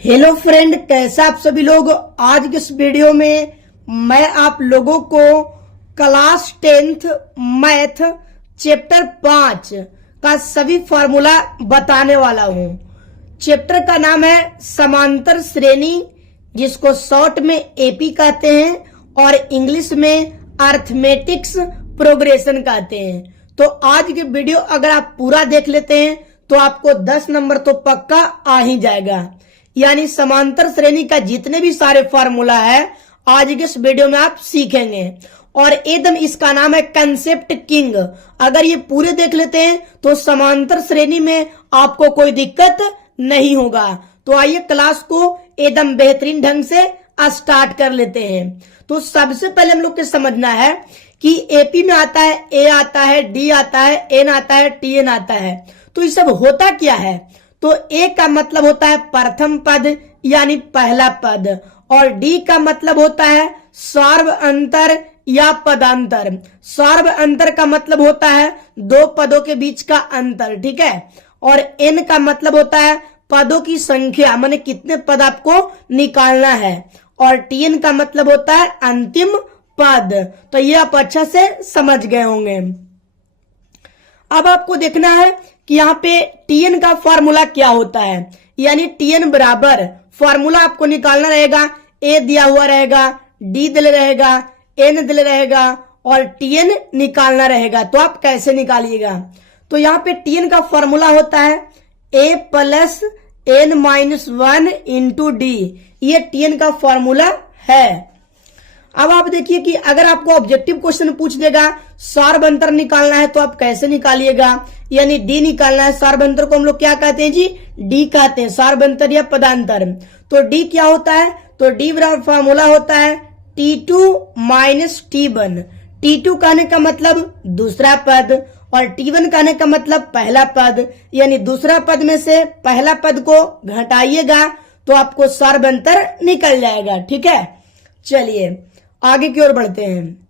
Hello friend, कैसे आप सभी लोग। आज के इस वीडियो में मैं आप लोगों को क्लास 10th मैथ चैप्टर 5 का सभी फॉर्मूला बताने वाला हूं। चैप्टर का नाम है समांतर श्रेणी, जिसको शॉर्ट में एपी कहते हैं और इंग्लिश में अर्थमेटिक्स प्रोग्रेशन कहते हैं। तो आज के वीडियो अगर आप पूरा देख लेते हैं तो आपको 10 नंबर तो पक्का आ ही जाएगा। यानी समांतर श्रेणी का जितने भी सारे फार्मूला है आज के इस वीडियो में आप सीखेंगे और एकदम इसका नाम है कंसेप्ट किंग। अगर ये पूरे देख लेते हैं तो समांतर श्रेणी में आपको कोई दिक्कत नहीं होगा। तो आइए क्लास को एकदम बेहतरीन ढंग से स्टार्ट कर लेते हैं। तो सबसे पहले हम लोग को समझना है कि एपी में आता है ए आता है, डी आता है, एन आता है, टीएन आता है। तो ये सब होता क्या है? तो ए का मतलब होता है प्रथम पद यानी पहला पद, और डी का मतलब होता है सार्व अंतर या पदांतर। सार्व अंतर का मतलब होता है दो पदों के बीच का अंतर, ठीक है। और एन का मतलब होता है पदों की संख्या, माने कितने पद आपको निकालना है। और टीएन का मतलब होता है अंतिम पद। तो ये आप अच्छा से समझ गए होंगे। अब आपको देखना है कि यहाँ पे टीएन का फॉर्मूला क्या होता है। यानी टीएन बराबर फॉर्मूला आपको निकालना रहेगा, ए दिया हुआ रहेगा, डी दिया रहेगा, एन दिया रहेगा और टीएन निकालना रहेगा। तो आप कैसे निकालिएगा? तो यहाँ पे टीएन का फॉर्मूला होता है A plus N minus 1 into D. ये टीएन का फॉर्मूला है। अब आप देखिए कि अगर आपको ऑब्जेक्टिव क्वेश्चन पूछ देगा सार्व अंतर निकालना है तो आप कैसे निकालिएगा। यानी डी निकालना है। सार्व अंतर को हम लोग क्या कहते हैं जी? डी कहते हैं, सार्व अंतर या पदांतर। तो डी क्या होता है? तो डी बराबर फॉर्मूला होता है T2 माइनस T1। T2 कहने का मतलब दूसरा पद और T1 कहने का मतलब पहला पद। यानी दूसरा पद में से पहला पद को घटाइएगा तो आपको सार्व अंतर निकल जाएगा, ठीक है। चलिए आगे की ओर बढ़ते हैं।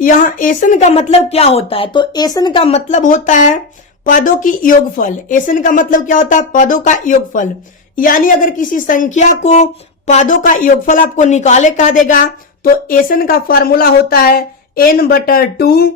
यहां एसन का मतलब क्या होता है? तो एसन का मतलब होता है पदों की योगफल। एसन का मतलब क्या होता है? पदों का योगफल। यानी अगर किसी संख्या को पदों का योगफल आपको निकाले कह देगा तो एसन का फॉर्मूला होता है n/2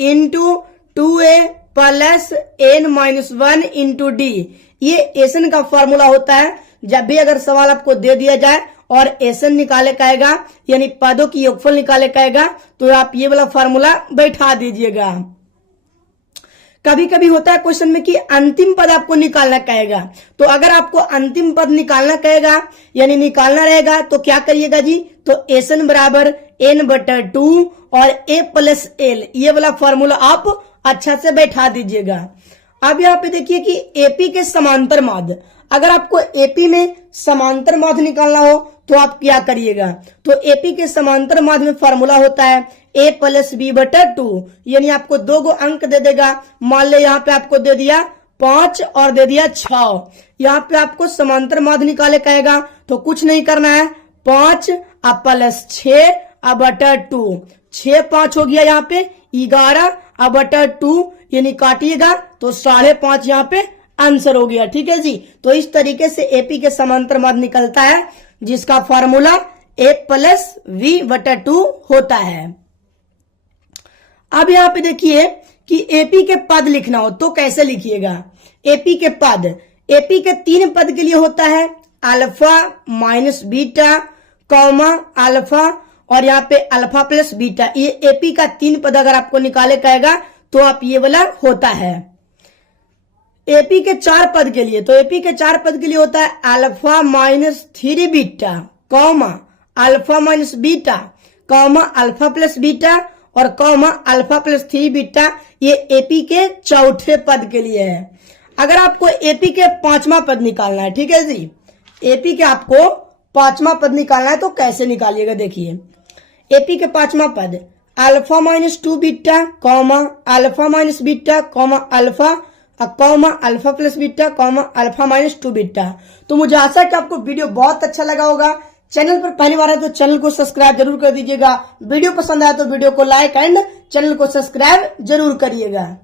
into 2a plus n minus 1 into D. ये एसन का फॉर्मूला होता है। जब भी अगर सवाल आपको दे दिया जाए और एसन निकाले कहेगा यानी पदों की योगफल निकाले कहेगा तो आप ये वाला फार्मूला बैठा दीजिएगा। कभी कभी होता है क्वेश्चन में कि अंतिम पद आपको निकालना कहेगा। तो अगर आपको अंतिम पद निकालना कहेगा यानी निकालना रहेगा तो क्या करिएगा जी? तो एसन बराबर n/2 और a प्लस l, ये वाला फॉर्मूला आप अच्छा से बैठा दीजिएगा। अब यहाँ पे देखिए कि एपी के समांतर माध्य, अगर आपको एपी में समांतर माध्य निकालना हो तो आप क्या करिएगा? तो एपी के समांतर माध्य में फॉर्मूला होता है a प्लस b/2। यानी आपको 2 गो अंक दे देगा। मान ले यहाँ पे आपको दे दिया 5 और दे दिया 6। यहाँ पे आपको समांतर माध्य निकाले कहेगा तो कुछ नहीं करना है, 5 प्लस 6/2। 6 5 हो गया यहाँ पे 11/2, यानी काटिएगा तो 5.5 यहाँ पे आंसर हो गया, ठीक है जी। तो इस तरीके से एपी के समांतर माध्य निकलता है जिसका फॉर्मूला a प्लस v/2 होता है। अब यहाँ पे देखिए कि एपी के पद लिखना हो तो कैसे लिखिएगा? एपी के पद, एपी के 3 पद के लिए होता है alpha minus beta comma alpha और यहाँ पे अल्फा प्लस बीटा। ये एपी का 3 पद अगर आपको निकाले कहेगा तो आप ये वाला होता है। एपी के 4 पद के लिए, तो एपी के 4 पद के लिए होता है alpha minus 3 beta comma alpha minus beta comma alpha plus beta और कॉमा अल्फा प्लस 3 बीटा। ये एपी के 4थे पद के लिए है। अगर आपको एपी के 5वां पद निकालना है, ठीक है जी, एपी के आपको 5वां पद निकालना है तो कैसे निकालिएगा? देखिए एपी के 5वां पद alpha minus 2 beta comma alpha minus beta comma alpha comma alpha plus beta comma alpha minus 2 beta. तो मुझे आशा है कि आपको वीडियो बहुत अच्छा लगा होगा। चैनल पर पहली बार है तो चैनल को सब्सक्राइब जरूर कर दीजिएगा। वीडियो पसंद आया तो वीडियो को लाइक एंड चैनल को सब्सक्राइब जरूर करिएगा।